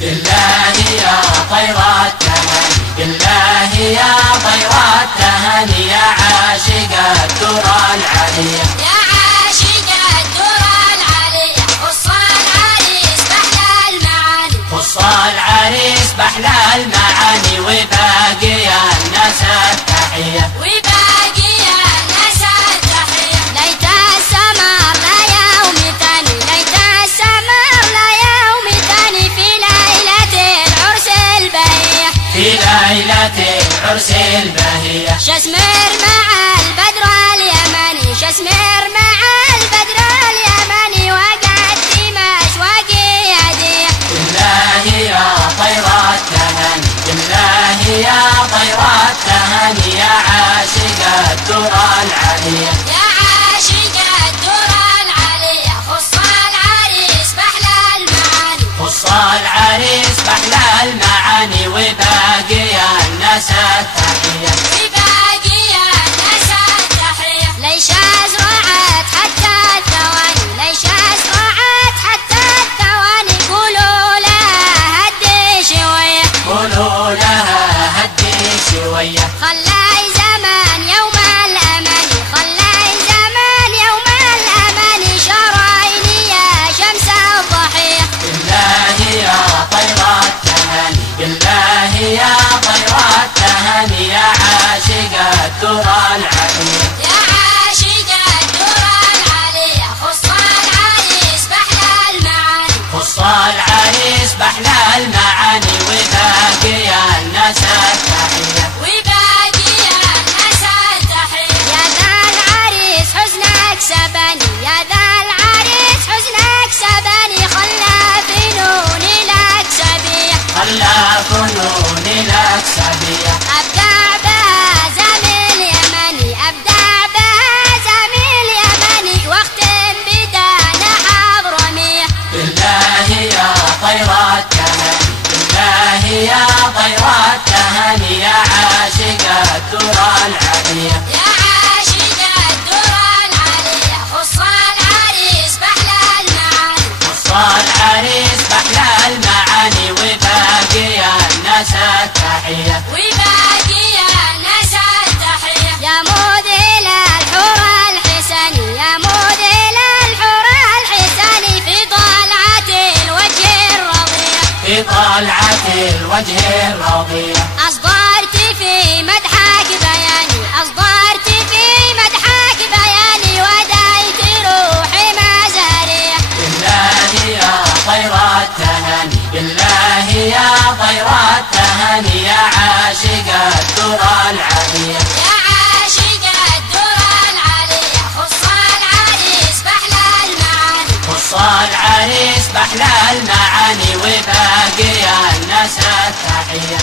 بالله يا طير التهاني، بالله يا طير التهاني يا عاشق الدرى العالية، يا عاشق الدرى العالية. خص العريس بأحلى المعاني، خص العريس بأحلى المعاني وباقي الناس التحية، وباقي الناس التحية. ليت السمر لا يوم ثاني، ليت السمر لا يوم ثاني في ليلة العرس البهية، في ليلة العرس البهية. شسمر مع البدر اليماني، شسمر مع البدر اليماني وقدم أشواقي هدية. بالله يا طير التهاني، بالله يا طير التهاني يا عاشق الدرى العالية، يا عاشق الدرى العالية. خص العريس بأحلى المعاني، خص العريس بأحلى المعاني وباقي الناس التحية، وباقي الناس التحية. ليش أزرعت حتى الثواني، ليش أزرعت حتى الثواني. قولوا لها هدي شوية، قولوا لها هدي شوية. خلاي زمان يوم الأمان، خلاي زمان يوم الأمان. شرايني يا شمس الضحية، بالله يا طير التهاني، بالله يا طير التهاني يا عاشق الدرى العالية، يا عاشق الدرى العالية. خص العريس بأحلى المعاني، خص العريس بأحلى المعاني وباقي الناس التحية، وباقي الناس التحية. يا ذا العريس حزنك سباني، يا ذا العريس حزنك سباني. خلى فنوني لك سبية، خلى فنوني لك سبية. أبدع بزميل يماني، أبدع بزميل يماني. واختم بدانا حضرمية، بالله يا طير التهاني، بالله يا طير التهاني يا عاشق الدرى العالية، يا عاشق الدرى العالية. خص العريس بأحلى المعاني، خص العريس بأحلى المعاني وباقي الناس التحية، وباقي الناس التحية. يا موديل الحور الحساني، يا موديل الحور الحساني. في طلعة الوجه الرضية، في طلعة الوجه الرضية. أصدرت في مدحك بياني، أصدرت في مدحك بياني. وديت روحي مزارية، بالله يا طير التهاني، بالله يا طير التهاني يا عاشق الدرى العالية، يا عاشق الدرى العالية. خص العريس بأحلى المعاني، خص العريس بأحلى المعاني وباقي الناس التحية.